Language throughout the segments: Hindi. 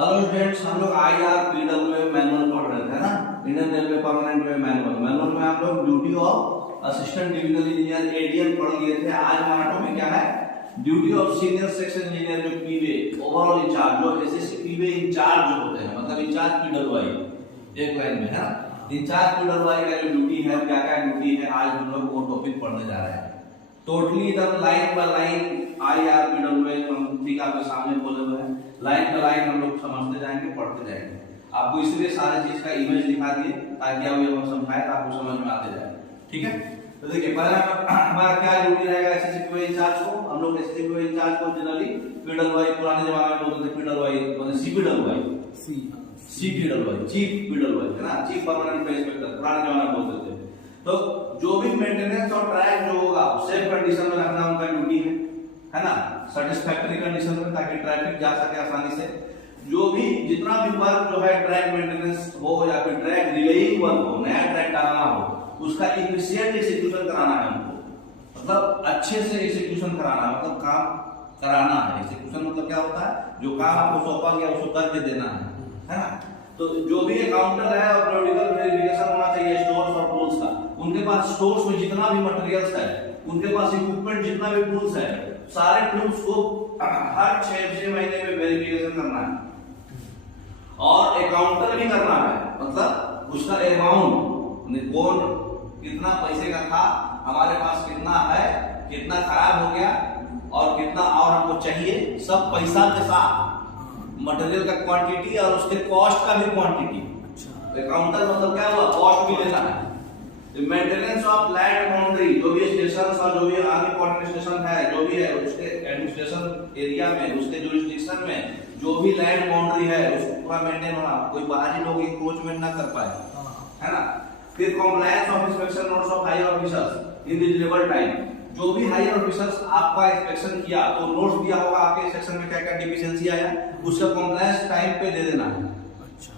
हेलो स्टूडेंट्स, हम लोग IRPW मैनुअल पढ़ रहे थे ना, इंडियन रेलवे परमानेंट वे मैनुअल में हम लोग duty of assistant divisional engineer ADM पढ़ लिए थे। आज हमारा टॉपिक क्या है? Duty of senior section engineer, जो पीवे ओवरऑल इंचार्ज, जो एसएससी पीवे इंचार्ज जो होते हैं, मतलब इंचार्ज PWI एक लाइन में है ना, इंचार्ज PWI का जो ड्यूटी है, क्या क्या ड्यूटी है, आज हम लोग वो टॉपिक पढ़ने जा रहे हैं। टोटली इधर लाइन बाय लाइन IRPW ठीक आपके सामने बोले हुए हैं, लाइन बाय लाइन हम लोग समझते जाएंगे, पढ़ते जाएंगे। आपको इसलिए सारे चीज का इमेज दिखा दिए ताकि आप ये हम समझाएं तो आपको समझ में आते जाए। ठीक है, तो देखिए पहला हमारा क्या ड्यूटी रहेगा एसएससी पीवे इंचार्ज को। हम लोग एसएससी पीवे इंचार्ज को जनरली PWI, पुराने जमाने में बोलते थे PWI, मतलब CPWI, चीफ PWI है ना, चीफ परमानेंट पे इंस्पेक्टर पुराने जमाने में बोलते थे। तो जो भी मेंटेनेंस और ट्रैक जो होगा सेफ कंडीशन में रखना उनका ड्यूटी है ना, सेटिस्फैक्टरी कंडीशन में, ताकि ट्रैफिक जा सके आसानी से। जो भी जितना भी वर्क जो है ट्रैक मेंटेनेंस हो या फिर ट्रैक रिलेइंग वर्क हो, नया ट्रैक डालना हो, उसका इफिशिएंट एग्जीक्यूशन कराना है हमको, मतलब अच्छे से एग्जीक्यूशन कराना है, मतलब काम कराना है। एग्जीक्यूशन मतलब क्या होता है? जो काम आपको सौंपा गया उसको करके देना है ना। तो जो भी अकाउंटर है और पीरियोडिकल वेरिफिकेशन होना चाहिए स्टोर्स और टूल्स का। उनके पास स्टोर्स में जितना भी मटेरियल्स है, उनके पास इक्विपमेंट जितना भी टूल्स है, सारे टूल्स को हर 6 महीने में वेरिफिकेशन करना है और अकाउंटर भी करना है, मतलब उसका अमाउंट कौन कितना पैसे का था, हमारे पास कितना है, कितना खराब हो गया और कितना और हमको चाहिए, सब पैसा के साथ मटेरियल का क्वांटिटी और उसके कॉस्ट का भी क्वांटिटी। अकाउंटर मतलब क्या हुआ? कॉस्ट भी लेना है। मेंटेनेंस ऑफ लैंड बाउंड्री, जो भी स्टेशन और जो भी आगे इंपॉर्टेंट स्टेशन है, जो भी है उसके एडमिनिस्ट्रेशन एरिया में, उसके जुरिस्डिक्शन में जो भी लैंड बाउंड्री है उसको पूरा मेंटेन होना, कोई बाहरी लोग इंक्रोचमेंट ना कर पाए, है ना। फिर compliance of inspection notes of higher officers in reasonable time. जो भी हायर ऑफिसर्स आपका इंस्पेक्शन किया तो नोट्स दिया होगा आपके सेक्शन में क्या क्या डिफिशिएंसी आया, उसका कंप्लायंस टाइम पे दे देना है।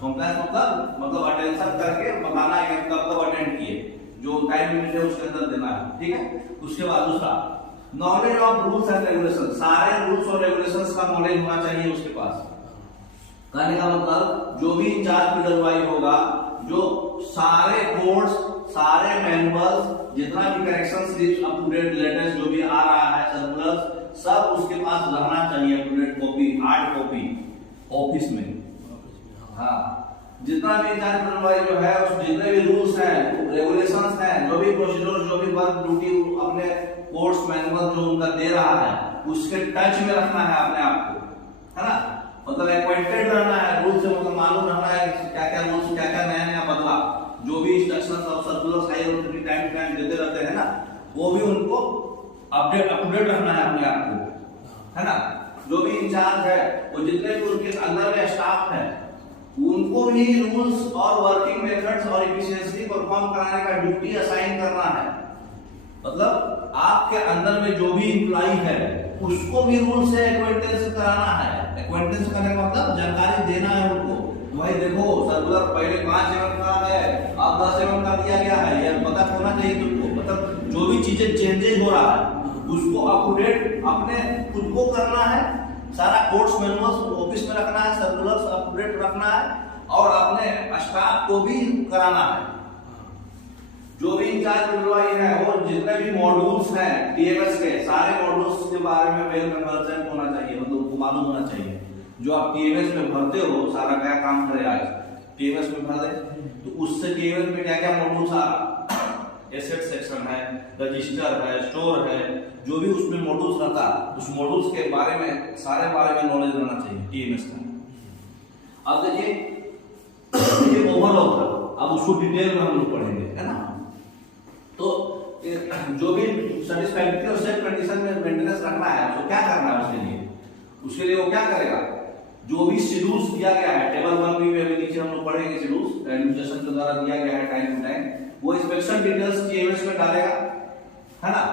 कंप्लायंस मतलब अटेंशन करके बताना है कि कब कब अटेंड किए, जो टाइम लिमिट है उसके अंदर देना है। ठीक है, उसके बाद दूसरा knowledge of rules and regulation, सारे रूल्स और रेगुलेशंस का नॉलेज होना चाहिए उसके पास। कहने का मतलब जो भी इंचार्ज PWI होगा, जो सारे कोड्स, सारे मैनुअल्स, जितना भी correction slips up to date latest जो भी आ रहा है, सर्कुलर्स, सब उसके पास रहना चाहिए, up to date copy, hard copy office में। हाँ, जितना भी इंचार्ज PWI जो है, उस जितने भी रूल्स हैं, रेगुलेशंस हैं, जो भी प्रोसीजर, जो भी वर्क ड्यूटी अपने कोर्स मैनुअल जो उनका दे रहा है, उसके टच में रखना है अपने आप को, है ना। मतलब एक्वाइंटेड रहना है रूल से, मतलब मालूम रहना है क्या क्या रूल्स, क्या क्या नया नया बदला, जो भी इंस्ट्रक्शंस और circulars higher authority time to time देते रहते हैं ना, वो भी उनको अपडेट अप टू डेट रखना है अपने आप को, है ना। जो भी इंचार्ज है, वो जितने भी उनके अंदर में स्टाफ है, उनको भी रूल्स और वर्किंग मेथड्स और एफिशिएंसी परफॉर्म कराने का ड्यूटी असाइन करना है। मतलब आपके अंदर में जो भी एम्प्लॉय है उसको भी रूल से एक्वेंटेंस कराना है। एक्वेंटेंस करने का मतलब जानकारी देना है उनको, भाई देखो सर्कुलर पहले 5 एमएम का है, अब 10 एमएम का दिया गया है, यह पता होना चाहिए तुमको। मतलब जो भी चीजें चेंजेस हो रहा है उसको अप टू डेट अपने खुद को करना है, सारा कोर्स मैनुअल्स ऑफिस में रखना है, सर्कुलर्स अप टू डेट रखना है और अपने स्टाफ को भी कराना है। जो भी इंचार्ज PWI है, वो जितने भी मॉड्यूल्स हैं TMS के, सारे मॉड्यूल्स के बारे में वेल कन्वर्सेंट होना चाहिए, मतलब उनको मालूम होना चाहिए। जो आप TMS में भरते हो, सारा क्या काम करे आज TMS में भर दे, तो उससे TMS में क्या क्या मॉड्यूल्स आ रहा, एसेट सेक्शन है, रजिस्टर है, स्टोर है, जो भी उसमें मॉड्यूल्स रहता है, उस मॉड्यूल्स के बारे में सारे बारे में नॉलेज रहना चाहिए TMS का। अब देखिए ये ओवरऑल था, अब उसको डिटेल में हम लोग पढ़ेंगे, है ना। तो जो भी सेटिस्फैक्टरी और सेफ कंडीशन में मेंटेनेंस रखना है, उसको क्या करना है उसके लिए वो क्या करेगा? जो भी शेड्यूल्स दिया गया है, टेबल 1 भी अभी नीचे हम लोग पढ़ेंगे, शेड्यूल्स एडमिनिस्ट्रेशन के द्वारा दिया गया है टाइम टू टाइम, वो इंस्पेक्शन डिटेल्स TMS में डालेगा, है ना।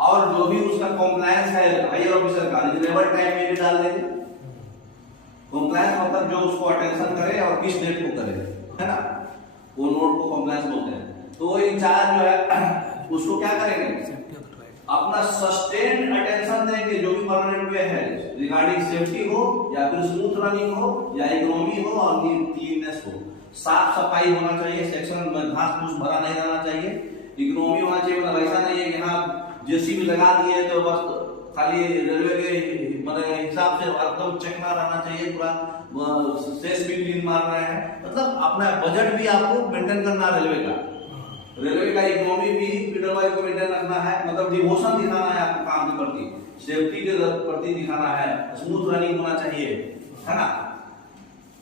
और जो भी उसका कंप्लायंस है हायर ऑफिसर का, रिजनेबल टाइम में भी डाल देंगे। कंप्लायंस मतलब जो उसको अटेंशन करे और किस डेट को करे, है ना, वो नोट को कंप्लायंस बोलते हैं। तो वो इंचार्ज जो है उसको क्या करेंगे? अपना सस्टेन्ड अटेंशन देंगे जो भी परमानेंट वे है, रिगार्डिंग सेफ्टी हो या फिर स्मूथ रनिंग हो या इकोनॉमी हो और क्लीननेस हो। साफ सफाई होना चाहिए, सेक्शन में घास फूस भरा नहीं रहना चाहिए, इकोनॉमी होना चाहिए। मतलब ऐसा नहीं है कि हाँ जेसीबी लगा दिए तो बस खाली रेलवे के मतलब हिसाब से एकदम चेकना रहना चाहिए, पूरा सेस भी क्लीन मार रहे हैं। मतलब अपना बजट भी आपको मेंटेन करना रेलवे का इकोनॉमी भी पीडब्ल्यूआई को मेंटेन रखना है। मतलब डिवोशन दिखाना है आपको काम के प्रति, सेफ्टी के प्रति दिखाना है, स्मूथ रनिंग होना चाहिए, है ना।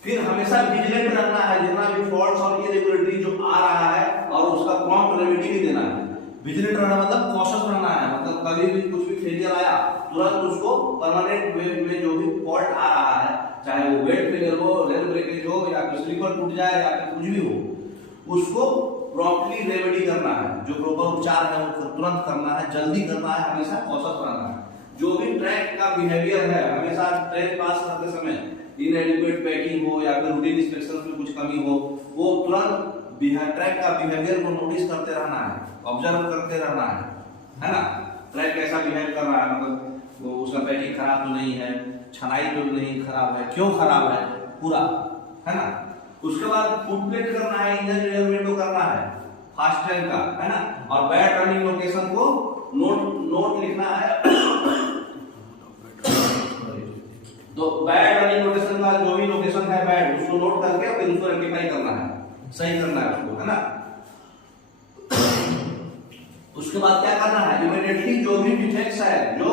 फिर हमेशा विजिलेंट रहना है, जितना भी फॉल्ट्स और इरेगुलरिटी जो आ रहा है और उसका प्रॉम्प्ट रेमेडी भी देना है। विजिलेंट रहना मतलब कॉशियस रहना है, मतलब कभी भी कुछ भी फेलियर आया तुरंत उसको परमानेंट वे में जो भी फॉल्ट आ रहा है, चाहे वो वेट फेलियर हो, रेल ब्रेकेज हो या फिर स्लीपर टूट जाए या फिर कुछ भी हो, उसको प्रॉम्प्टली रेमेडी करना है। जो प्रॉपर उपचार है वो तुरंत करना है, जल्दी करना है, हमेशा कॉशियस रहना है। जो भी ट्रैक का बिहेवियर है, हमेशा ट्रैक पास करते समय इनएडिक्वेट पैकिंग हो या फिर रूटीन इंस्पेक्शन में कुछ कमी हो, वो तुरंत ट्रैक का बिहेवियर को नोटिस करते रहना है, ऑब्जर्व करते रहना है ना। ट्रैक कैसा बिहेव कर रहा है, मतलब वो उसका पैकिंग खराब तो नहीं है, छनाई तो नहीं खराब है, क्यों खराब है पूरा, है ना। उसके बाद फुटप्रिंट करना है, इंजन रिपेयरमेंट करना है फास्ट ट्रैक का, है ना। और बैड रनिंग लोकेशन को नोट लिखना है। तो बैड रनिंग लोकेशन का जो भी लोकेशन है बैड, उसको नोट करके फिर उसको रेक्टिफाई करना है, सही करना है उसको, है ना। उसके बाद क्या करना है, इमीडिएटली जो भी डिफेक्ट्स है जो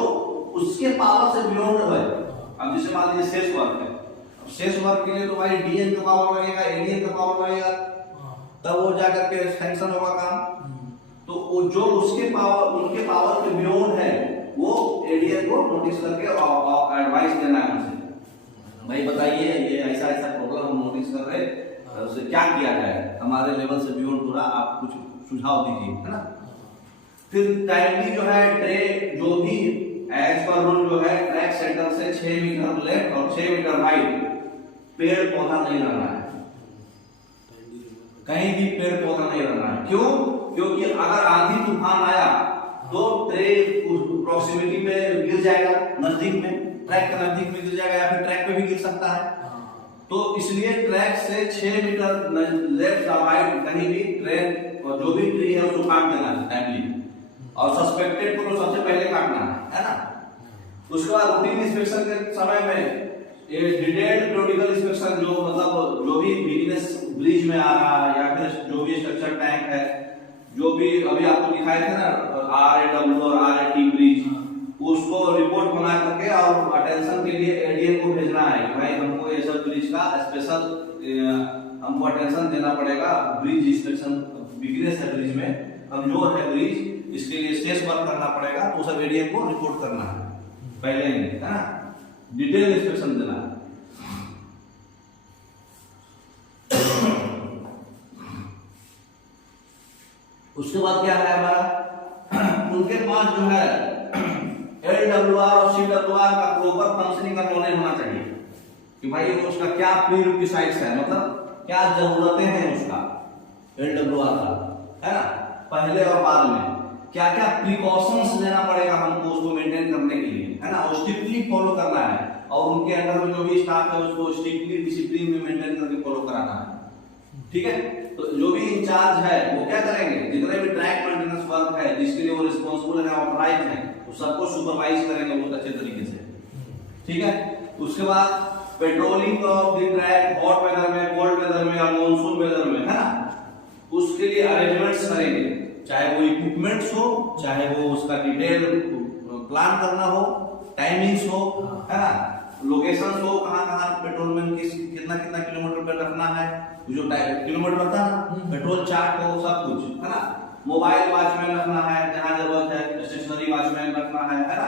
उसके पावर से बियॉन्ड है, अब जैसे मान लीजिए सेस वर्क है, अब सेस वर्क के लिए तो भाई डीएन का पावर लगेगा, एडीएन का पावर लगेगा, तब वो जाकर के सैंक्शन होगा काम। तो वो जो उसके पावर, उनके पावर के बियॉन्ड है, वो एडीएन को नोटिस करके और एडवाइस देना है उनसे, भाई बताइए ये ऐसा ऐसा प्रॉब्लम हम नोटिस कर रहे हैं, उसे क्या किया जाए, हमारे लेवल से बियॉन्ड हो रहा, आप कुछ सुझाव दीजिए, है ना। फिर टाइमली जो है ट्रैक जो भी एज पर रूल जो है ट्रैक सेंटर से 6 मीटर लेफ्ट और 6 मीटर राइट पेड़ पौधा नहीं रहना है, कहीं भी पेड़ पौधा नहीं रहना है। क्यों? क्योंकि अगर आंधी तूफान आया तो ट्रैक प्रॉक्सिमिटी में गिर जाएगा, नजदीक में, ट्रैक के नजदीक में गिर जाएगा या फिर ट्रैक पे भी गिर सकता है। तो इसलिए ट्रैक से 6 मीटर लेफ्ट या राइट कहीं भी ट्रैक और जो भी ट्री है उसको काट देना है टाइमली, और सस्पेक्टेड को तो सबसे पहले काटना है ना। उसके बाद रूटीन इंस्पेक्शन के समय में ये डिटेल्ड पीरियोडिकल इंस्पेक्शन, जो मतलब जो भी बिजनेस ब्रिज में आ रहा है या फिर जो भी स्ट्रक्चर टैंक है, जो भी अभी आपको दिखाए थे ना RAW और RAT ब्रिज, उसको रिपोर्ट बना करके और अटेंशन के लिए एडीएम को भेजना है कि भाई हमको ये सब ब्रिज का स्पेशल हमको अटेंशन देना पड़ेगा, ब्रिज इंस्पेक्शन बिगनेस है ब्रिज में, कमजोर है ब्रिज, इसके लिए स्टेस वर्क करना पड़ेगा, तो सब एडीएम को रिपोर्ट करना है पहले ही, है ना, डिटेल इंस्पेक्शन देना है। उसके बाद क्या है हमारा, उनके पास जो है LWR और CWR का प्रॉपर फंक्शनिंग का नॉलेज होना चाहिए कि भाई उसका क्या प्रीरिक्विजिट्स है, मतलब क्या जरूरतें हैं उसका LWR का, है ना, पहले और बाद में क्या क्या प्रिकॉशंस लेना पड़ेगा हमको उसको मेंटेन करने के लिए, है ना, और स्ट्रिक्टली फॉलो करना है, और उनके अंडर में जो भी स्टाफ है उसको स्ट्रिक्टली डिसिप्लिन में मेंटेन करके फॉलो कराना है, ठीक है। तो जो भी इंचार्ज है वो क्या करेंगे, जितने भी ट्रैक मेंटेनेंस वर्क है जिसके लिए वो रिस्पांसिबल है, ऑथराइज है, वो सबको सुपरवाइज करेंगे बहुत अच्छे तरीके से, ठीक है। उसके बाद patrolling of the track hot weather में, कोल्ड वेदर में या मॉनसून वेदर में, है ना, उसके लिए अरेंजमेंट्स करेंगे, चाहे वो इक्विपमेंट्स हो, चाहे वो उसका डिटेल प्लान करना हो, टाइमिंग्स हो, है ना, लोकेशंस हो, कहां पेट्रोलमैन कितना किलोमीटर पे रखना है, जो किलोमीटर रहता है ना, पेट्रोल चार्ट हो, सब कुछ, है ना। मोबाइल वॉचमैन रखना है जहां जरूरत है, स्टेशनरी वॉचमैन रखना है ना,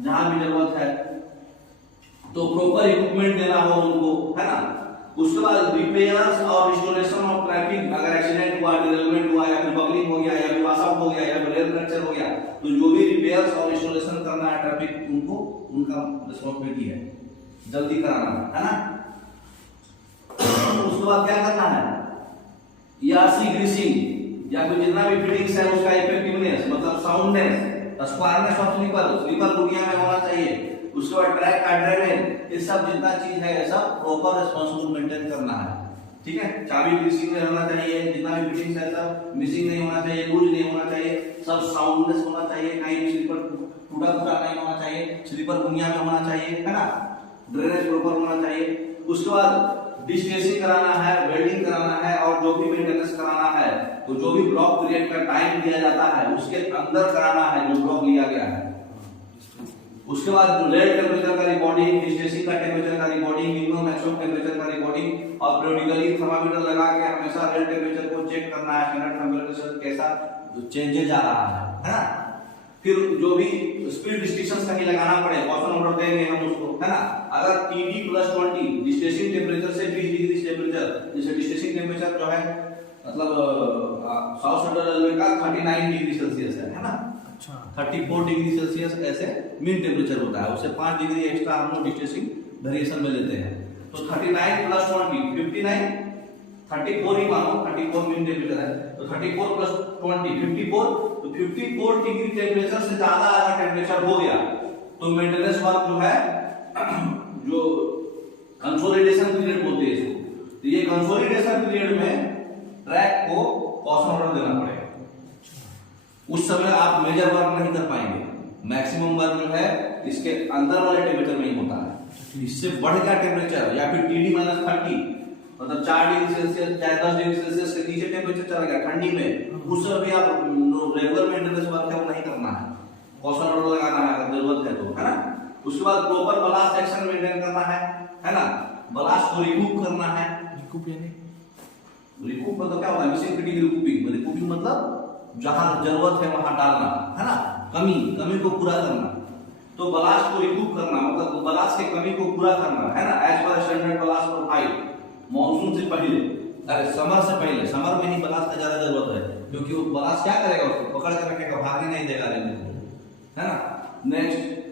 जहां भी जरूरत है, तो प्रॉपर इक्विपमेंट देना हो उनको, है ना। उसके बाद रिपेयर्स और रिस्टोरेशन ऑफ ट्रैफिक, अगर एक्सीडेंट हुआ, डिरेलमेंट हुआ या फिर बबलिंग हो गया या फिर पास आउट हो गया या फिर रेल फ्रैक्चर हो गया, तो जो भी रिपेयर्स और रिस्टोरेशन करना है ट्रैफिक, उनको उनका रिस्पांसिबिलिटी है, जल्दी कराना है ना। उसके बाद क्या करना है, ERC ग्रीसिंग या फिर जितना भी फिटिंग्स है उसका इफेक्टिवनेस, मतलब soundness, squareness of sleeper, sleeper दुनिया में होना चाहिए। उसके बाद ट्रैक का ड्रेनेज, ये सब जितना चीज है ये सब प्रॉपर रिस्पांसिबल मेंटेन करना है, ठीक है। चाबी फिक्सिंग में होना चाहिए, जितना भी फिटिंग्स है सब मिसिंग नहीं होना चाहिए, लूज नहीं होना चाहिए, सब साउंडनेस होना चाहिए, कहीं भी स्लीपर टूटा फूटा नहीं होना चाहिए, स्लीपर दुनिया में होना चाहिए, है ना। ड्रेनेज प्रॉपर होना चाहिए। उसके बाद डिस्टेंसिंग कराना है, वेल्डिंग कराना है, और जो भी मेंटेनेंस कराना है तो जो भी ब्लॉक पीरियड का टाइम दिया जाता है उसके अंदर कराना है जो ब्लॉक लिया गया है। उसके बाद रेल टेम्परेचर का रिकॉर्डिंग, डिस्टेंसिंग का टेम्परेचर का रिकॉर्डिंग, मिनिमम मैक्सिमम टेम्परेचर का रिकॉर्डिंग, और पीरियडिकली थर्मामीटर लगा के हमेशा रेल टेम्परेचर को चेक करना है, स्टैंडर्ड टेम्परेचर कैसा चेंजेज आ रहा है ना। फिर जो भी स्पीड रिस्ट्रिक्शंस कहीं लगाना पड़े, क्वेश्चन ऑर्डर देंगे हम उसको, है ना। अगर TD + 20 डिस्टेंसिंग टेम्परेचर से 20 डिग्री टेम्परेचर, जैसे डिस्टेंसिंग टेम्परेचर जो है मतलब साउथ सेंट्रल रेलवे का 39 डिग्री सेल्सियस है ना। अच्छा, 34 डिग्री सेल्सियस ऐसे मीन टेम्परेचर होता है, उससे 5 डिग्री एक्स्ट्रा हम लोग डिस्टेंसिंग वेरिएशन में लेते हैं। तो 39 + 20 59, 34 ही मानो, 34 मीन टेम्परेचर है, तो 34 + 20 54, तो 54 डिग्री टेम्परेचर से ज्यादा अगर टेम्परेचर हो गया तो मेंटेनेंस वर्क जो है जो कंसोलिडेशन पीरियड बोलते हैं इसको, तो ये कंसोलिडेशन पीरियड में ट्रैक को क्वेश्चन ऑर्डर देना पड़ेगा। उस समय आप मेजर वर्क नहीं कर पाएंगे, मैक्सिमम वर्क जो है इसके अंदर वाले टेम्परेचर में ही होता है। इससे बढ़ गया टेम्परेचर या फिर TD - 30 मतलब 4 डिग्री सेल्सियस चाहे 10 डिग्री सेल्सियस के नीचे टेम्परेचर चला गया ठंडी में, उस समय भी आप रेगुलर मेंटेनेंस वर्क है वो नहीं करना है, क्वेश्चन ऑर्डर लगाना है अगर जरूरत है तो, है ना। उसके बाद प्रॉपर ब्लास्ट सेक्शन मेंटेन करना है ना। ब्लास्ट को रिकूप करना है। रिकूप यानी रिकूप मतलब क्या होता है? मिसिंग फिटिंग रिकूपिंग, रिकूपिंग मतलब जहां जरूरत है वहां डालना, है ना, कमी को पूरा करना। तो ब्लास्ट को रिकूप करना मतलब ब्लास्ट की कमी को पूरा करना, है ना, as per standard blast profile. Monsoon से पहले, अरे समर से पहले, समर में ही ब्लास्ट का ज्यादा जरूरत है क्योंकि वो ब्लास्ट क्या करेगा, उसको पकड़ के रखेगा, भागने नहीं देगा रेलवे को, है ना। नेक्स्ट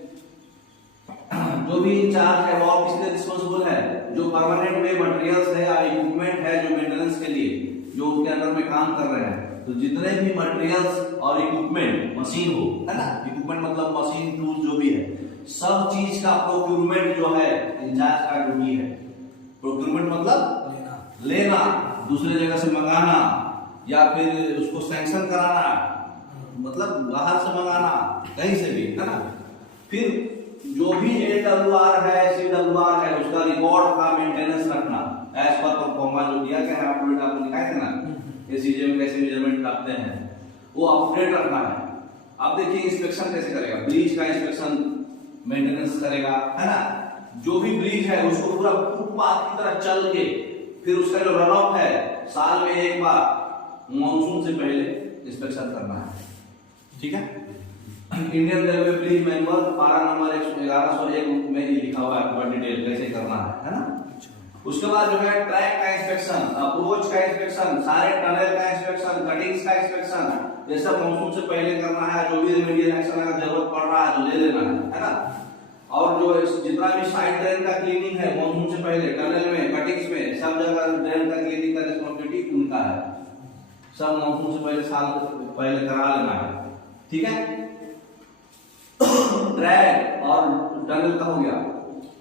जो भी इंचार्ज है वो किसके रिस्पांसिबल है, जो परमानेंट में मटेरियल्स है या इक्विपमेंट है जो मेंटेनेंस के लिए जो उनके अंडर में काम कर रहे हैं, तो जितने भी मटेरियल्स और इक्विपमेंट, मशीन हो, है ना, इक्विपमेंट मतलब मशीन टूल जो भी है, सब चीज का प्रोक्यूरमेंट जो है इंचार्ज का ड्यूटी है। प्रोक्यूरमेंट मतलब लेना, दूसरे जगह से मंगाना या फिर उसको सैंक्शन कराना, मतलब बाहर से मंगाना, कहीं से भी, है ना। फिर जो भी AWR है, CWR है, उसका रिकॉर्ड का मेंटेनेंस रखना एज पर परफॉर्मा जो दिया गया है, अपडेट आपको दिखाया है ना, ACJ में कैसे मेजरमेंट करते हैं वो अपडेट रखना है। अब देखिए इंस्पेक्शन कैसे करेगा, ब्रिज का इंस्पेक्शन मेंटेनेंस करेगा, है ना। जो भी ब्रिज है उसको पूरा फुटपाथ की तरह चल के फिर उसका जो रन ऑफ है साल में एक बार मॉनसून से पहले इंस्पेक्शन करना है, ठीक है। इंडियन रेलवे ब्रिज मैनुअल पारा नंबर 1101 में ही लिखा हुआ है पूरा डिटेल कैसे करना है ना। उसके बाद जो है ट्रैक का इंस्पेक्शन, अप्रोच का इंस्पेक्शन, सारे टनल का इंस्पेक्शन, कटिंग्स का इंस्पेक्शन, ये सब मॉनसून से पहले करना है। जो भी रेमेडियल एक्शन अगर जरूरत पड़ रहा है तो ले लेना है ना। और जो जितना भी साइड ड्रेन का क्लीनिंग है मॉनसून से पहले, टनल में, कटिंग्स में, सब जगह ड्रेन का क्लीनिंग का रिस्पांसिबिलिटी उनका है, सब मॉनसून से पहले साल पहले करा लेना है, ठीक है। ट्रैक और टनल का हो गया,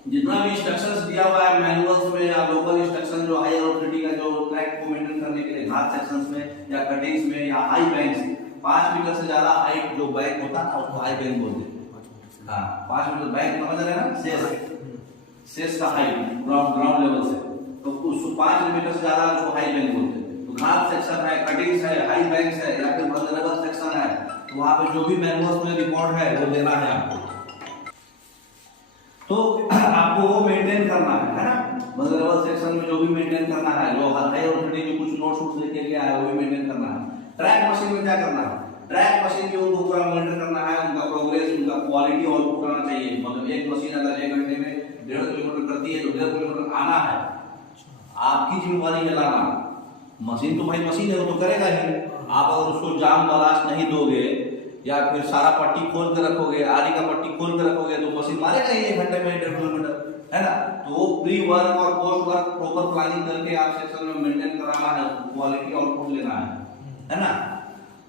जितना भी इंस्ट्रक्शंस दिया हुआ है मैनुअल्स में या लोकल इंस्ट्रक्शन जो हाई अथॉरिटी का जो ट्रैक को मेंटेन करने के लिए घाट सेक्शंस में या कटिंग्स में या हाई बैंक्स, 5 मीटर से ज्यादा हाइट जो बैंक होता है उसको हाई बैंक बोलते हैं। हाँ, 5 मीटर बैंक समझ रहे हैं ना, शेष का हाइट ग्राउंड लेवल से, तो उसको 5 मीटर से ज्यादा उसको हाई बैंक बोलते हैं। तो घाट सेक्शन है, कटिंग्स है, हाई बैंक्स है या फिर वल्नरेबल सेक्शन है, तो वहां पे जो भी मैनुअल्स में रिकॉर्ड है वो देना है आपको, तो आपको वो मेंटेन करना है ना। वल्नरेबल सेक्शन में जो भी मेंटेन करना है, जो हाई अथॉरिटी जो कुछ नोट्स लेके गया है वो भी मेंटेन करना है। ट्रैक मशीन में क्या करना है, ट्रैक मशीन की उनको पूरा मॉनिटर करना है, उनका प्रोग्रेस, उनका क्वालिटी आउटपुट आना चाहिए। मतलब एक मशीन अगर 1 घंटे में 1.5 किलोमीटर करती है तो 1.5 किलोमीटर आना है, आपकी जिम्मेवारी है लाना। मशीन तो भाई मशीन है, वो तो करेगा ही। आप अगर उसको जाम ब्लास्ट नहीं दोगे या फिर सारा पट्टी खोल कर रखोगे, आरी का पट्टी खोल कर रखोगे तो मशीन मारेगा ही 1 घंटे में 1.5 किलोमीटर, है ना। तो वो प्री वर्क और पोस्ट वर्क प्रॉपर प्लानिंग करके आप सेक्शन में मेंटेन कराना है, क्वालिटी आउटपुट लेना है ना।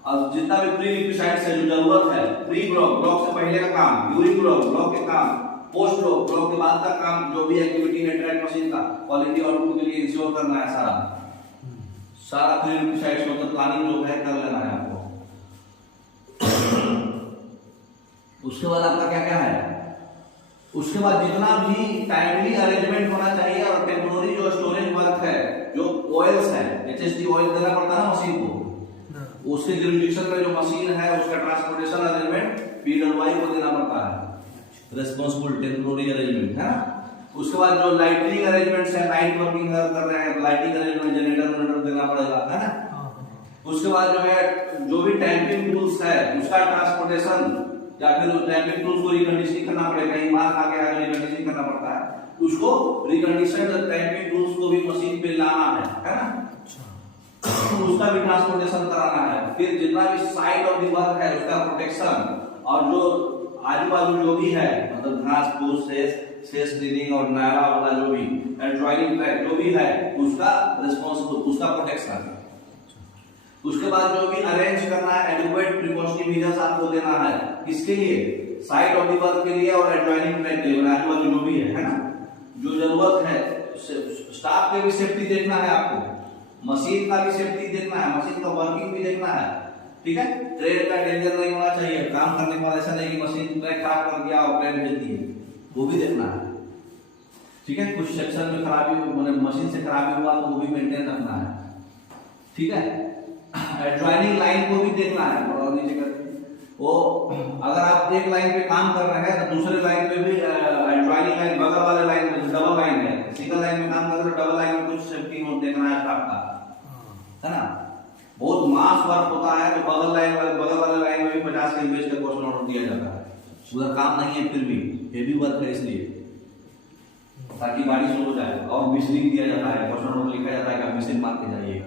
और जितना भी प्री रिक्विजिट्स है, जो जरूरत है, प्री ब्लॉक, ब्लॉक से पहले का काम, ड्यूरिंग ब्लॉक, ब्लॉक के काम, पोस्ट ब्लॉक, ब्लॉक के बाद का काम, जो भी एक्टिविटी है ट्रैक मशीन का क्वालिटी आउटपुट के लिए इंश्योर करना है, सारा प्री रिक्विजिट्स मतलब प्लानिंग जो है कर लेना है आपको। उसके बाद आपका क्या क्या है, उसके बाद जितना भी टाइमली अरेंजमेंट होना चाहिए और टेक्नोलॉजी जो स्टोरेज वर्क है, जो ऑयल्स है, एचएसडी ऑयल देना पड़ता है ना मशीन को, उसके जुरिडिक्शन में जो मशीन है उसका ट्रांसपोर्टेशन अरेंजमेंट पीडब्ल्यूआई को देना पड़ता है, रिस्पांसिबल टेक्नोलॉजी अरेंजमेंट है ना। उसके बाद जो लाइटिंग अरेंजमेंट्स है, नाइट वर्किंग कर रहे हैं, लाइटिंग अरेंजमेंट जनरेटर देना पड़ेगा, है ना। उसके बाद जो है जो भी टैंपिंग टूल्स है उसका ट्रांसपोर्टेशन, या फिर टैंपिंग टूल्स को रिकंडीशनिंग करना पड़ेगा, कहीं मार खा के आगे रिकंडीशनिंग करना पड़ता है, उसको रिकंडीशन टैंपिंग टूल्स को भी मशीन पे लाना है ना, उसका भी ट्रांसपोर्टेशन कराना है। फिर जितना भी साइड ऑफ द वर्क है उसका प्रोटेक्शन, और जो आजू बाजू जो भी है मतलब घास फूस सेस क्लीनिंग और नाला वाला जो भी एडजॉइनिंग ट्रैक जो भी है उसका रिस्पांसिबल, उसका प्रोटेक्शन। उसके बाद जो भी अरेंज करना है एडिक्वेट प्रिकॉशनरी मेजर्स आपको देना है, किसके लिए, साइड ऑफ द वर्क के लिए और एडजॉइनिंग ट्रैक के लिए, आजू बाजू जो भी है ना, जो जरूरत है। स्टाफ के भी सेफ्टी देखना है आपको, मशीन का भी सेफ्टी देखना है, मशीन का वर्किंग भी देखना है, ठीक है। ट्रेन का डेंजर नहीं होना चाहिए, काम करने के बाद ऐसा नहीं कि मशीन ट्रैक खराब कर दिया और ट्रेन भेज दिए, वो भी देखना है, ठीक है। कुछ सेक्शन में खराबी मतलब मशीन से खराबी हुआ तो वो भी मेंटेन रखना है, ठीक है। एडजॉइनिंग लाइन को भी देखना है, और नीचे करके वो अगर आप एक लाइन पे काम कर रहे हैं तो दूसरे लाइन पे भी एडजॉइनिंग लाइन, बगल वाले लाइन में डबल लाइन है, सिंगल लाइन में काम कर रहे हो डबल लाइन में कुछ सेफ्टी हो देखना है स्टाफ का, है ना। बहुत मास वर्क होता है तो बगल वाले लाइन में भी 50 kmph का क्वेश्चन ऑर्डर दिया जाता है, उधर काम नहीं है फिर भी हेवी वर्क है इसलिए, ताकि बारिश हो जाए, और बिजली दिया जाता है, क्वेश्चन ऑर्डर लिखा जाता है कि आप मशीन मार के जाइएगा।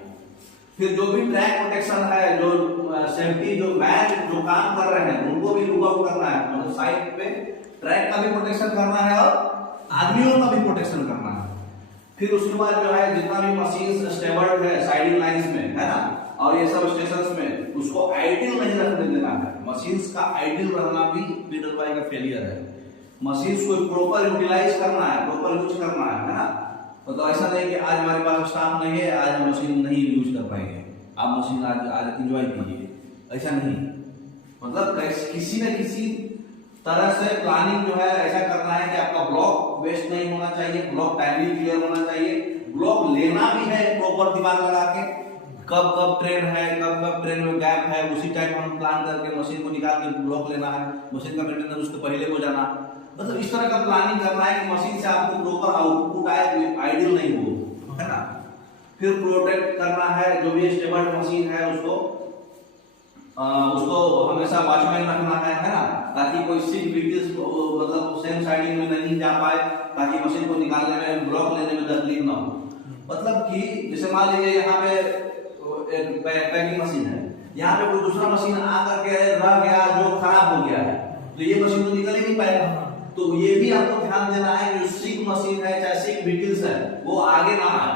फिर जो भी ट्रैक प्रोटेक्शन है, जो सेफ्टी, जो मैन जो काम कर रहे हैं उनको भी लुक आउट करना है, मतलब साइड पे ट्रैक का भी प्रोटेक्शन करना है और आदमियों का भी प्रोटेक्शन करना है। फिर उसके बाद जो है जितना भी मशीन स्टेबल्ड है साइडिंग लाइंस में, है ना, और ये सब स्टेशंस में, उसको आइडियल नहीं रखने देना है। मशीन्स का आइडियल रहना भी पीडब्ल्यूआई का फेलियर है। मशीन्स को प्रॉपर यूटिलाइज करना है, प्रॉपर यूज करना है ना। तो ऐसा नहीं कि आज हमारे पास स्टाफ नहीं है, आज हम मशीन नहीं यूज कर पाएंगे, आप मशीन आज एंजॉय कीजिए, ऐसा नहीं। मतलब किसी न किसी तरह से प्लानिंग जो है ऐसा करना है कि आपका ब्लॉक वेस्ट नहीं होना चाहिए, ब्लॉक टाइमली क्लियर होना चाहिए, ब्लॉक लेना भी है प्रॉपर दिमाग लगा के, कब कब ट्रेन है, कब कब ट्रेन में गैप है, उसी टाइम हम प्लान करके मशीन को निकाल के ब्लॉक लेना है, मशीन का मेंटेनेंस उसके पहले हो जाना। मतलब इस तरह का प्लानिंग करना है कि मशीन से आपको प्रॉपर आउटपुट आए, आइडियल नहीं हो, है ना। फिर प्रोटेक्ट करना है, जो भी स्टेबल मशीन है उसको हमेशा वॉचमैन रखना है ना, ताकि कोई सिक व्हीकल्स मतलब सेम साइडिंग में नहीं जा पाए, ताकि मशीन को निकालने में, ब्लॉक लेने में तकलीफ ना हो। मतलब कि जैसे मान लीजिए यहाँ पे एक पैकिंग मशीन है, यहाँ पे कोई दूसरा मशीन आकर के रह गया जो खराब हो गया है, तो ये मशीन तो निकल ही नहीं पाएगा। तो ये भी आपको ध्यान देना है कि जो सिक मशीन है चाहे सिक व्हीकल्स है वो आगे ना आए,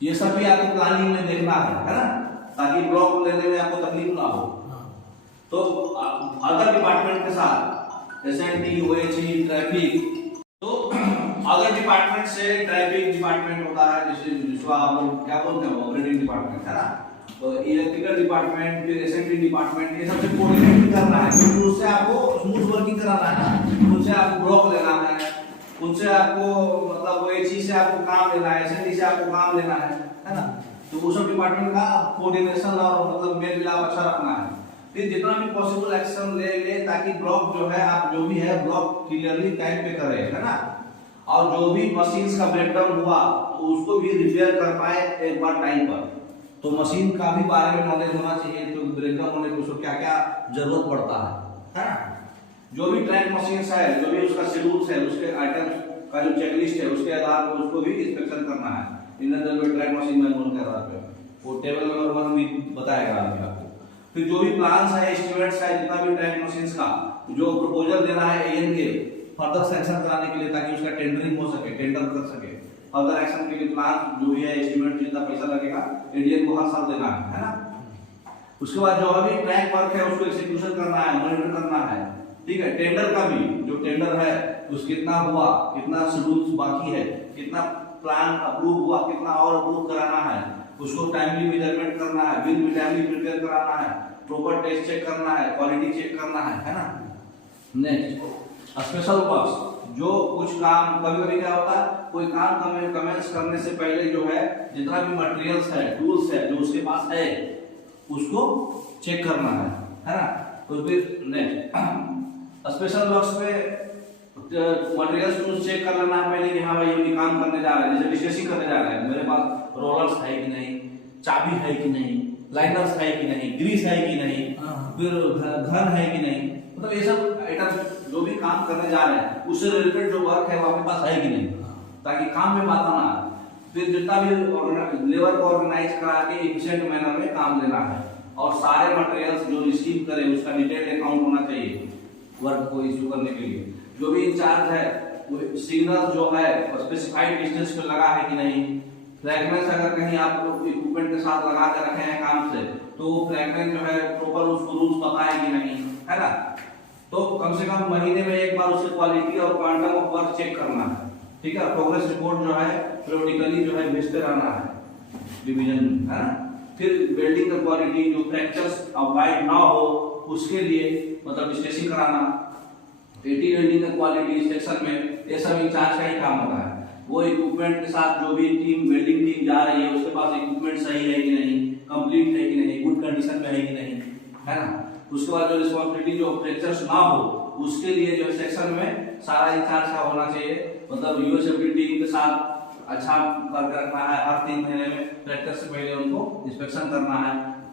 ये सब भी आपको प्लानिंग में देखना है ना, ताकि ब्लॉक लेने में आपको तकलीफ ना हो। तो अदर डिपार्टमेंट के साथ एसएनटी, ओएचई, ट्रैफिक, तो अदर डिपार्टमेंट से ट्रैफिक डिपार्टमेंट होता है, जिसको आप क्या बोलते हैं ऑपरेटिंग डिपार्टमेंट, है ना। तो इलेक्ट्रिकल डिपार्टमेंट, फिर एसएनटी डिपार्टमेंट, ये सबसे कोऑर्डिनेट करना है, क्योंकि उससे आपको स्मूथ वर्किंग कराना है, उनसे आपको ब्लॉक लेना है, उनसे आपको मतलब ओएचई से आपको काम लेना है, एसएनटी से आपको काम लेना है ना। तो वो सब डिपार्टमेंट का कोऑर्डिनेशन और मतलब मेल मिलाप अच्छा रखना है। फिर जितना भी पॉसिबल एक्शन ले ताकि ब्लॉक जो है आप जो भी है ब्लॉक क्लियरली टाइम पे करें, है ना। और जो भी मशीन्स का ब्रेकडाउन हुआ तो उसको भी रिपेयर कर पाए एक बार टाइम पर। तो मशीन का भी बारे में नॉलेज होना चाहिए, तो ब्रेकडाउन होने को क्या क्या जरूरत पड़ता है ना। जो भी ट्रैक मशीन्स है, जो भी उसका शेड्यूल्स है, उसके आइटम्स का जो चेकलिस्ट है उसके आधार पर उसको भी इंस्पेक्शन करना है। Indian railway track machine manual के आधार पर वो टेबल नंबर 1 भी बताएगा अभी आपको। फिर जो भी प्लान्स है, एस्टिमेट्स है, जितना भी ट्रैक मशीन्स का जो प्रपोजल देना है एएन के फर्दर सैंक्शन कराने के लिए, ताकि उसका टेंडरिंग हो सके, टेंडर कर सके, फर्दर एक्शन के लिए प्लान जो भी है एस्टिमेट जितना पैसा लगेगा इंडियन को हर साल देना है ना। उसके बाद जो अभी ट्रैक वर्क है उसको एग्जीक्यूशन करना है, मॉनिटर करना है, ठीक है। टेंडर का भी जो टेंडर है उस कितना हुआ, कितना शेड्यूल्स बाकी है, कितना प्लान अप्रूव हुआ, कितना और अप्रूव कराना है, उसको टाइमली मेजरमेंट करना है, बिल भी टाइमली प्रिपेयर कराना है, प्रॉपर टेस्ट चेक करना है, क्वालिटी चेक करना है ना। नेक्स्ट स्पेशल वर्क्स, जो कुछ काम कभी कभी क्या होता है, कोई काम कमेंस करने से पहले जो है जितना भी मटेरियल्स है, टूल्स है जो उसके पास है उसको चेक करना है ना। तो फिर नेक्स्ट स्पेशल वर्क्स में मटेरियल्स टूल्स चेक कर लेना है पहले कि हाँ भाई ये काम करने जा रहे हैं, जैसे डिस्कसिंग करने जा रहे हैं, मेरे पास रोलर्स है कि नहीं, चाबी है कि नहीं, लाइनर्स है कि नहीं, ग्रीस है कि नहीं, फिर घन है कि नहीं, मतलब ये सब आइटम जो भी काम करने जा रहे हैं उससे रिलेटेड जो वर्क है वो आपके पास है कि नहीं, ताकि काम में बाधा ना आए। फिर जितना भी लेबर को ऑर्गेनाइज करा के एफिशिएंट मैनर में काम लेना है, और सारे मटेरियल्स जो रिसीव करें उसका डिटेल अकाउंट होना चाहिए वर्क को इश्यू करने के लिए। जो भी इंचार्ज है वो सिग्नल जो है स्पेसिफाइड डिस्टेंस पे लगा है कि नहीं, फ्रैगमेंट्स अगर कहीं आप इक्विपमेंट के साथ लगा के रखे हैं काम से तो वो फ्रैगमेंट जो है प्रॉपर उसको रूल्स पता है कि नहीं, है ना। तो कम से कम महीने में एक बार उससे क्वालिटी और क्वांटम ऑफ वर्क चेक करना है, ठीक है। प्रोग्रेस रिपोर्ट जो है पीरियडिकली जो है भेजते रहना है डिवीजन में, है ना। फिर वेल्डिंग का क्वालिटी, जो फ्रैक्चर्स अवॉइड ना हो उसके लिए मतलब स्टेचिंग कराना, एटी वेल्डिंग का क्वालिटी सेक्शन में, ये सब इंचार्ज का ही काम होता है। वो इक्विपमेंट के साथ जो भी टीम वेल्डिंग टीम जा रही है उसके पास इक्विपमेंट सही है कि नहीं, कंप्लीट है कि नहीं, गुड कंडीशन में है कि नहीं, है ना। उसके बाद जो रिस्पांसिबिलिटी जो फ्रैक्चर्स ना हो उसके लिए जो सेक्शन में सारा इंचार्ज का होना चाहिए, मतलब यूएसएफडी टीम के साथ अच्छा करके रखना है, हर 3 महीने में फ्रैक्चर से पहले उनको इंस्पेक्शन करना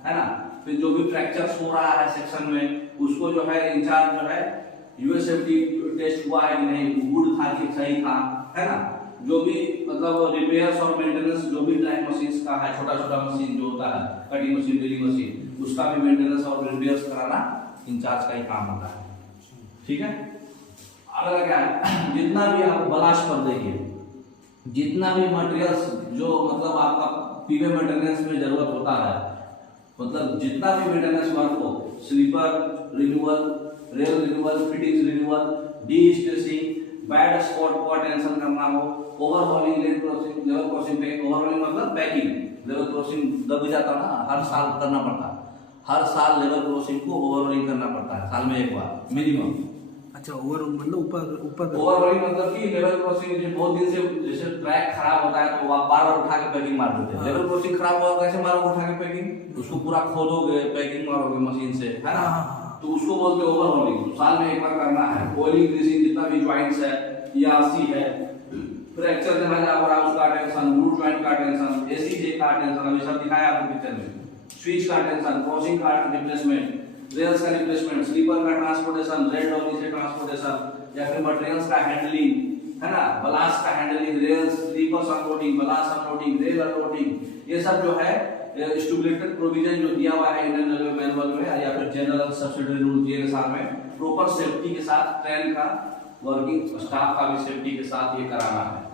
है ना। फिर जो भी फ्रैक्चर्स हो रहा है सेक्शन में उसको जो है इंचार्ज जो है यूएसएफडी टेस्ट हुआ है कि नहीं, गुड था कि सही था, है ना। जो भी मतलब रिपेयर्स और मेंटेनेंस जो भी ड्राइंग मशीन्स का है, छोटा छोटा मशीन जो होता है, कटिंग मशीन, ड्रिलिंग मशीन, उसका भी मेंटेनेंस और रिपेयर्स कराना इंचार्ज का ही काम होता है, ठीक है। अगला क्या है, जितना भी आप बलास्ट पर देखिए, जितना भी मटेरियल्स जो मतलब आपका पीवे मेंटेनेंस में जरूरत होता है, मतलब जितना भी मेंटेनेंस वर्क हो, sleeper renewal, rail renewal, fittings renewal, destressing, bad spot को अटेंशन करना हो, ओवरहॉलिंग, लेवल क्रॉसिंग पे, ओवरहॉलिंग मतलब पैकिंग, लेवल क्रॉसिंग दब जाता है ना, हर साल करना पड़ता है, हर साल लेवल क्रॉसिंग को ओवरहॉलिंग करना पड़ता है, साल में एक बार मिनिमम। अच्छा, ओवर मतलब ऊपर ओवरहॉलिंग मतलब कि लेवल क्रॉसिंग जैसे बहुत दिन से जैसे ट्रैक खराब होता है तो आप बार बार उठा के पैकिंग मार देते हैं। लेवल क्रॉसिंग खराब हुआ कैसे मारोगे उठा के पैकिंग, उसको पूरा खोदोगे, पैकिंग मारोगे मशीन से, है ना, तो उसको बोलते हैं ओवरहॉलिंग। साल में एक बार करना है। ऑयलिंग, ग्रीसिंग, जितना भी जॉइंट्स है, ईआरसी है, फ्रैक्चर जहां जहां हो रहा है उसका अटेंशन, रूट जॉइंट का अटेंशन, एसीजे का अटेंशन, अभी सब दिखाया आपको पिक्चर में, स्विच का अटेंशन, क्रॉसिंग का रिप्लेसमेंट, रेल्स का रिप्लेसमेंट, स्लीपर का ट्रांसपोर्टेशन, रेड डॉली से ट्रांसपोर्टेशन, या फिर मटेरियल्स का हैंडलिंग, है ना, बलास्ट का handling, rails, sleepers unloading, ballast unloading, rail unloading, ये सब जो है स्टैंडर्ड प्रोविजन जो दिया हुआ है इंडियन रेलवे मैनुअल में या फिर जनरल सब्सिडरी रूल दिए के साथ में प्रॉपर सेफ्टी के साथ ट्रेन का वर्किंग स्टाफ का भी सेफ्टी के साथ ये कराना है।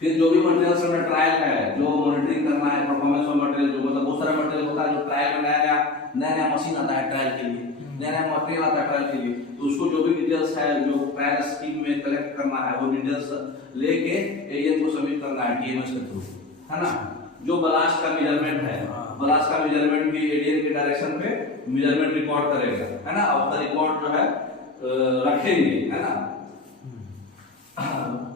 फिर जो भी मटेरियल्स में ट्रायल है, जो मॉनिटरिंग करना है परफॉर्मेंस ऑफ मटेरियल, जो मतलब बहुत सारा मटेरियल होता है जो ट्रायल में नया मशीन आता है ट्रायल के लिए, नया मटेरियल आता है ट्रायल के लिए, तो उसको जो भी डिटेल्स है जो ट्रायल स्कीम में कलेक्ट करना है वो डिटेल्स लेके एएन को सबमिट करना है टीएमएस के थ्रू, है ना। जो बलास्ट का मेजरमेंट है, बलास्ट का मेजरमेंट भी एडीएन के डायरेक्शन पे मेजरमेंट रिकॉर्ड करेगा, है ना, उसका रिकॉर्ड जो है रखेंगे, है ना,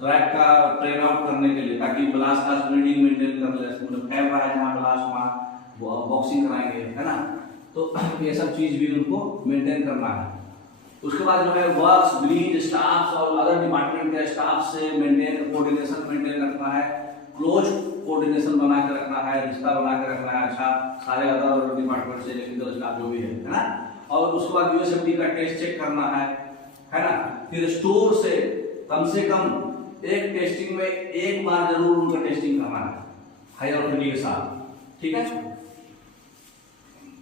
ट्रैक का ट्रेन आउट करने के लिए, ताकि ब्लास्ट का स्प्रेडिंग मेंटेन कर ले, मतलब फैल रहा है जहां ब्लास्ट वहां बॉक्सिंग कराएंगे, है ना। तो ये सब चीज भी उनको मेंटेन करना है। उसके बाद जो है वर्क्स, ब्रीज, स्टाफ्स और अदर डिपार्टमेंट के स्टाफ से मेंटेन कोऑर्डिनेशन मेंटेन रखना है, क्लोज कोऑर्डिनेशन बना के रखना है, रिश्ता बना के रखना है अच्छा सारे अदर डिपार्टमेंट से, इलेक्ट्रिकल स्टाफ जो भी है ना। और उसके बाद यूएसएफडी का टेस्ट चेक करना है ना। फिर स्टोर से कम एक टेस्टिंग में एक बार जरूर उनका टेस्टिंग करना है हाई अथॉरिटी के साथ, ठीक है।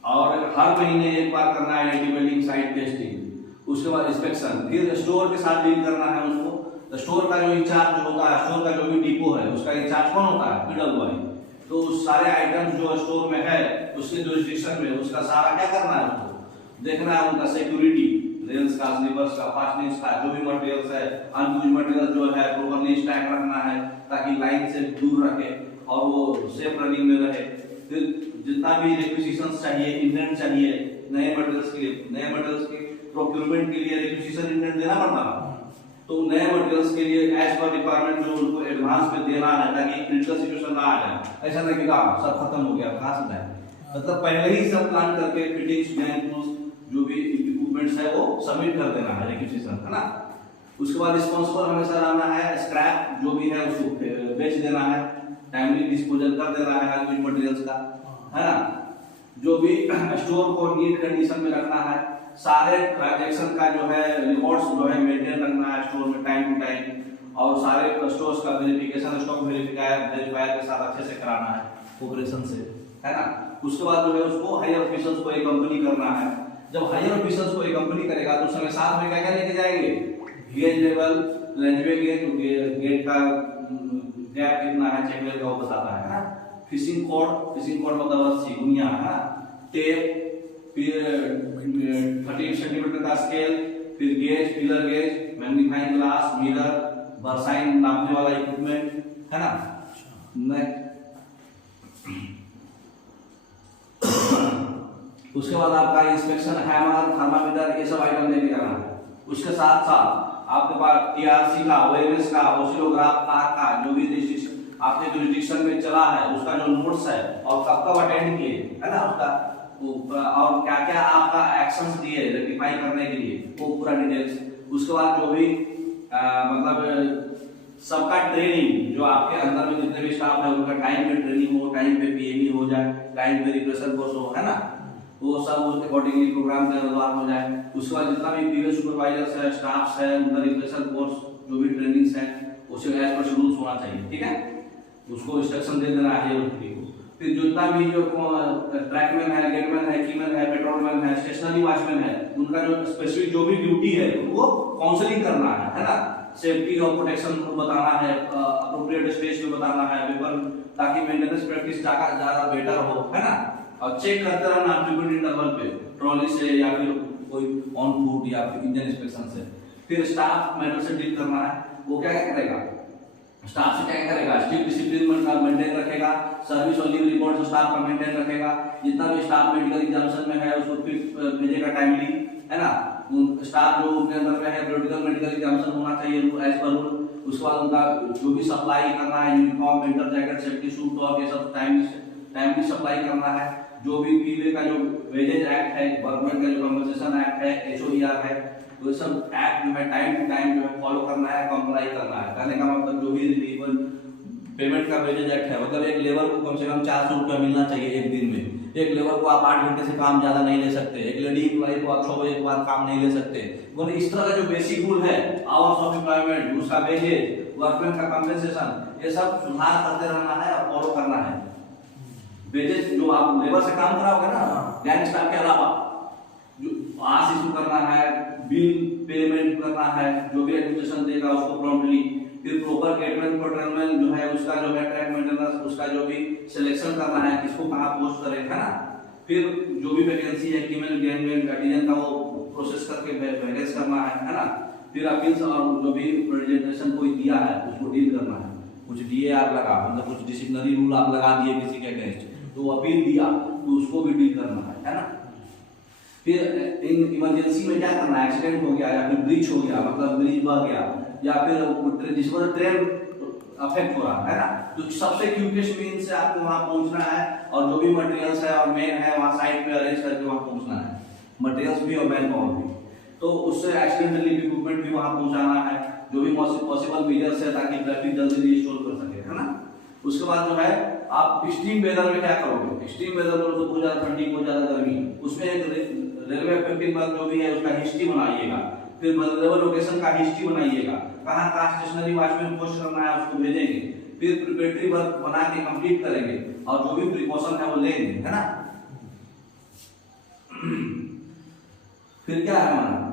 और हर महीने एक बार करना है एंटीवेल्डिंग साइट टेस्टिंग, उसके बाद इंस्पेक्शन। फिर स्टोर के साथ डील करना है उसको। स्टोर का जो इंचार्ज होता है, स्टोर का जो भी डिपो है उसका इंचार्ज कौन होता है, पीडब्ल्यूआई, तो उस सारे आइटम्स जो स्टोर में है उसके जुरिस्डिक्शन में उसका सारा क्या करना है, उसको देखना है, उनका सिक्योरिटी, रेल्स का, स्लीपर्स का, फास्टनिंग्स का, जो भी मटेरियल्स है, अनयूज मटेरियल जो है प्रॉपर्ली स्टैक रखना है ताकि लाइन से दूर रखे और वो सेफ रनिंग में रहे। फिर जितना भी रिक्विजिशंस चाहिए, इंडेंट चाहिए नए मटेरियल्स के लिए, नए मटेरियल्स के प्रोक्यूरमेंट के लिए रिक्विजिशन इंडेंट देना पड़ता है, तो नए मटेरियल्स के लिए एज पर रिक्वायरमेंट जो उनको एडवांस में देना है ताकि क्रिटिकल सिचुएशन ना आ जाए, ऐसा नहीं कि सब खत्म हो गया कहां से लाए, मतलब पहले ही सब प्लान करके फिटिंग्स में जो भी इक्विपमेंट्स है वो सबमिट कर देना है रिक्विजिशन, है ना। उसके बाद रिस्पांसिबल हमेशा रहना है, स्क्रैप जो भी है उसको बेच देना है, टाइमली डिस्पोजल कर देना है हर मटेरियल्स का, है ना। जो भी स्टोर को नीट कंडीशन में रखना है, सारे ट्रांजैक्शन का जो है रिकॉर्ड्स जो है मेंटेन रखना है स्टोर में टाइम टू टाइम, और सारे स्टोर्स का वेरिफिकेशन स्टॉक वेरीफायर के साथ अच्छे से कराना है ऑपरेशन से, है ना। उसके बाद जो है उसको हायर ऑफिसर्स को एकम्पनी करना है। जब हायर ऑफिसर्स को एकम्पनी करेगा तो उसमें साथ में क्या क्या लेके जाएंगे, गेज लेवल, रेंजवे गेज, गेज का गैप कितना है चेक लेवल का वो बताता है ना। फिशिंग कोड मतलब रस्सी गुनिया, है ना। टेप, फिर 30 सेंटीमीटर का स्केल, फिर gauge, pillar gauge, magnifying glass, mirror, versine नापने वाला इक्विपमेंट, है ना। उसके बाद आपका इंस्पेक्शन हैमर, थर्मामीटर, ये सब आइटम लेके जाना है। उसके साथ साथ आपके पास टीआरसी का, ओएमएस का, ओसिलोग्राफ का जो भी रजिस्ट्रेशन आपके जुरिस्डिक्शन में चला है उसका जो नोट्स है और कब कब अटेंड किए, है ना, उसका और क्या क्या आपका एक्शंस दिए रेक्टिफाई करने के लिए वो पूरा डिटेल्स। उसके बाद जो भी मतलब सबका ट्रेनिंग, जो आपके अंदर में जितने भी स्टाफ है उनका टाइम पे ट्रेनिंग हो, टाइम पे पीएमई हो जाए, टाइम पे रिप्रेशर कोर्स हो, है ना, वो सब उसके अकॉर्डिंगली प्रोग्राम के अनुसार हो जाए। उसके बाद जितना भी पीरियड सुपरवाइजर्स है, स्टाफ्स है, उनका रिप्रेशर कोर्स जो भी ट्रेनिंग्स है उसे एज पर शेड्यूल होना चाहिए, ठीक है, उसको इंस्ट्रक्शन दे देना है उसको। फिर जितना भी जो ट्रैकमैन है, गेटमैन है, कीमैन है, पेट्रोलमैन है, स्टेशनरी वॉचमैन है, उनका जो स्पेसिफिक जो भी ड्यूटी है उनको काउंसलिंग करना है ना, सेफ्टी और प्रोटेक्शन बताना है, अप्रोप्रिएट स्टेज पे बताना है वेपन, ताकि मेंटेनेंस प्रैक्टिस ज्यादा बेटर हो, है ना। और चेक करते रहना फ्रीक्वेंट इंटरवल पे ट्रॉली से या फिर कोई ऑन फूट या फिर इंजन इंस्पेक्शन से। फिर स्टाफ मैटर से डील करना है, वो क्या करेगा, स्टाफ से क्या करेगा, स्ट्रिक्ट डिसिप्लिन मेंटेन रखेगा, सर्विस और लीव रिकॉर्ड स्टाफ का मेंटेन रखेगा, जितना भी स्टाफ मेडिकल एग्जामिनेशन में है उसको फिर भेजेगा टाइमली, है ना। स्टाफ जो उनके अंदर में है मेडिकल एग्जामिनेशन होना चाहिए एज पर रूल। उसके बाद उनका जो भी सप्लाई करना है, uniform, winter jacket, safety suit और ये सब टाइमली सप्लाई करना है। जो भी पीवे का जो वेजेज एक्ट है, गवर्नमेंट का जो कंपनसेशन एक्ट है, एचओईआर है, तो सब एक्ट जो है टाइम टू टाइम जो है फॉलो करना है, कंप्लाई करना है। कहने का मतलब जो भी रिलीवन पेमेंट का वेजेज एक्ट है, मतलब एक लेबर को कम से कम 400 रुपया मिलना चाहिए एक दिन में। एक लेबर को आप 8 घंटे से काम ज्यादा नहीं ले सकते, एक लेडी एम्प्लॉय को आप 6 बजे के बाद काम नहीं ले सकते। मतलब इस तरह का जो बेसिक रूल है, आवर्स ऑफ एम्प्लॉयमेंट, उसका वेजेज, वर्कमैन का कंपनसेशन, ये सब सुधार करते रहना है और फॉलो करना है। वेजेज जो आप लेबर से काम कराओगे ना, गैंग स्टाफ के अलावा जो पास इशू करना है, बिल पेमेंट करना है, जो भी एडमिनिस्ट्रेशन देगा उसको प्रॉम्प्टली। फिर प्रॉपर गेटमैन पेट्रोलमैन जो है उसका जो है ट्रैक मेंटेनेंस, उसका जो भी सिलेक्शन करना है, किसको कहां पोस्ट करें, है ना। फिर जो भी वैकेंसी है कीमैन गैंगमैन गार्डियन का वो प्रोसेस करके वैकेंस करना है ना। फिर अपील्स और जो भी प्रेजेंटेशन कोई दिया है उसको डील करना है। कुछ डीएआर लगा, मतलब कुछ डिसिप्लिनरी रूल आप लगा दिए किसी के अगेंस्ट, तो अपील दिया तो उसको भी डील करना है ना। फिर इन इमरजेंसी में क्या करना है, एक्सीडेंट हो गया या फिर ब्रीच हो गया, मतलब ब्रिज बह गया या फिर जिस पर ट्रेन अफेक्ट हो रहा है ना, तो सबसे क्विकेस्ट मीन से आपको वहां पहुंचना है और जो भी मटेरियल्स है और मैन है वहां साइड पे अरेंज करके वहां पहुंचना है, मटेरियल्स भी और मैन पावर भी। तो उससे एक्सीडेंट रिलीफ इक्विपमेंट भी वहां पहुंचाना है, जो भी पॉसिबल मेजर्स है ताकि ट्रैफिक जल्दी रिस्टोर कर सके, है ना। उसके बाद जो है आप एक्सट्रीम वेदर में क्या करोगे, एक्सट्रीम वेदर में तो बहुत ज्यादा ठंडी, बहुत ज्यादा गर्मी, उसमें एक रेलवे इफेक्टिव वर्क जो भी है उसका हिस्ट्री बनाइएगा। फिर रेलवे लोकेशन का हिस्ट्री बनाइएगा, कहां कहां स्टेशनरी वॉचमैन पोस्ट करना है उसको भेजेंगे। फिर प्रिपरेटरी वर्क बना के कंप्लीट करेंगे और जो भी प्रिकॉशन है वो लेंगे, है ना। फिर क्या है हमारा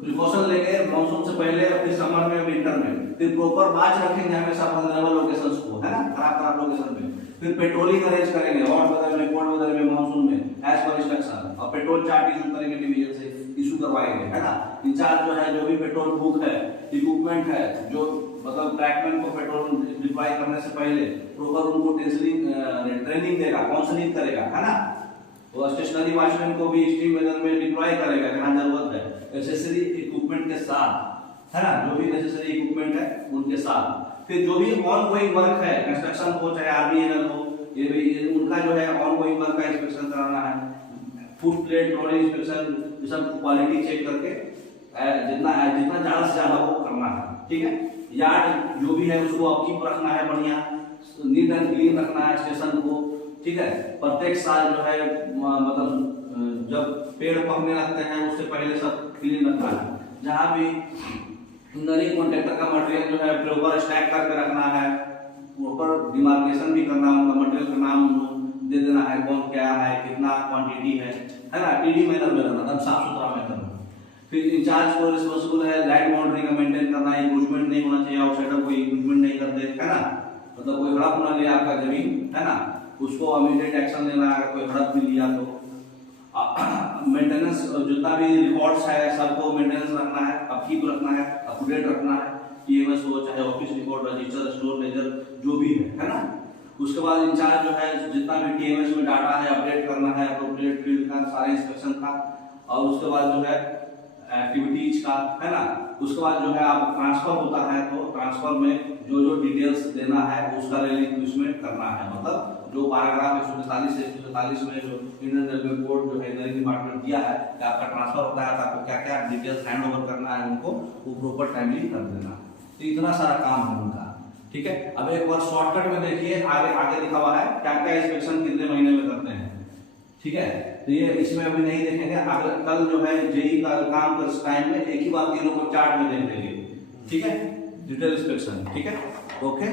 प्रिकॉशन लेंगे मानसून से पहले, फिर समर में, विंटर में। फिर प्रॉपर वॉच रखेंगे हमेशा वल्नरेबल लोकेशंस को, है ना, खराब लोकेशन पे। फिर पेट्रोलिंग अरेंज करेंगे हॉट वेदर में, कोल्ड वेदर में, मानसून में, एज पर इंस्ट्रक्शन। और पेट्रोल चार्ट इशू करेंगे, डिवीजन से इशू करवाएंगे, है ना। इंचार्ज जो है जो भी पेट्रोल बुक है, इक्विपमेंट है, जो मतलब ट्रैकमैन को पेट्रोल डिप्लॉय करने से पहले प्रॉपर उनको ट्रेनिंग देगा, काउंसलिंग करेगा, है ना। वो स्टेशनरी वॉचमैन को भी एक्सट्रीम वेदर में डिप्लॉय करेगा जहां जरूरत है, एसेसरी इक्विपमेंट के साथ, है ना, जो भी नेसेसरी इक्विपमेंट है उनके साथ। फिर जो भी ऑनगोइंग वर्क है, कंस्ट्रक्शन हो चाहे आरबीएनएल हो, ये भी उनका जो है ऑनगोइंग वर्क का इंस्पेक्शन कराना है। फुट प्लेट ट्रॉली इंस्पेक्शन, ये सब क्वालिटी चेक करके जितना ज्यादा से ज्यादा वो करना है, ठीक है। यार्ड जो भी है उसको अपकीप रखना है, बढ़िया नीट एंड क्लीन रखना है स्टेशन को, ठीक है। प्रत्येक साल जो है मतलब जब पेड़ पकने लगते हैं उससे पहले सब क्लीन रखना है। जहाँ भी इंजीनियरिंग कॉन्ट्रैक्टर का मटेरियल जो है प्रॉपर स्टैक करके रखना है, प्रॉपर डिमार्केशन भी करना है, उनका मटेरियल का नाम दे देना है, कौन क्या है, कितना क्वांटिटी है ना, टीडी मैनर में रहना, एकदम साफ सुथरा मैनर में। फिर इंचार्ज को रिस्पांसिबल है लाइट बाउंड्री का मेंटेन करना, इंक्रोचमेंट नहीं होना चाहिए, आउटसाइडर कोई इंक्रोचमेंट नहीं करते, है ना। मतलब कोई हड़प ना ले आपका जमीन, है ना, उसको इमीडिएट एक्शन लेना है। कोई हड़प भी लिया तो मेंटेनेंस, जितना भी रिकॉर्ड्स है सबको मेंटेनेंस रखना है, अपकीप रखना है, अपडेट रखना है, टीएमएस हो चाहे office record, register, store laser जो भी है ना। उसके बाद इंचार्ज जो है जितना भी टीएमएस में डाटा है अपडेट करना है, अप्रोप्रिएट फील्ड का सारे इंस्पेक्शन का। और उसके बाद जो है एक्टिविटीज का, है ना। उसके बाद जो है आप ट्रांसफर होता है तो ट्रांसफर में जो डिटेल्स देना है उसका रिलिक्विशमेंट करना है। मतलब जो पैराग्राफ 143 से 144 में जो इंडियन रेलवे बोर्ड जो है इंजीनियरिंग डिपार्टमेंट दिया है कि आपका ट्रांसफर होता है तो आपको क्या क्या डिटेल्स हैंड ओवर करना है उनको, वो प्रॉपर टाइमली कर देना। तो इतना सारा काम है उनका, ठीक है। अब एक बार शॉर्टकट में देखिए, आगे लिखा हुआ है क्या क्या इंस्पेक्शन कितने महीने में करते हैं, ठीक है। तो ये इसमें अभी नहीं देखेंगे, अगले कल जो है जेई का काम कर टाइम में एक ही बात तीनों को चार्ट में देख लेंगे, ठीक है, डिटेल इंस्पेक्शन, ठीक है, ओके।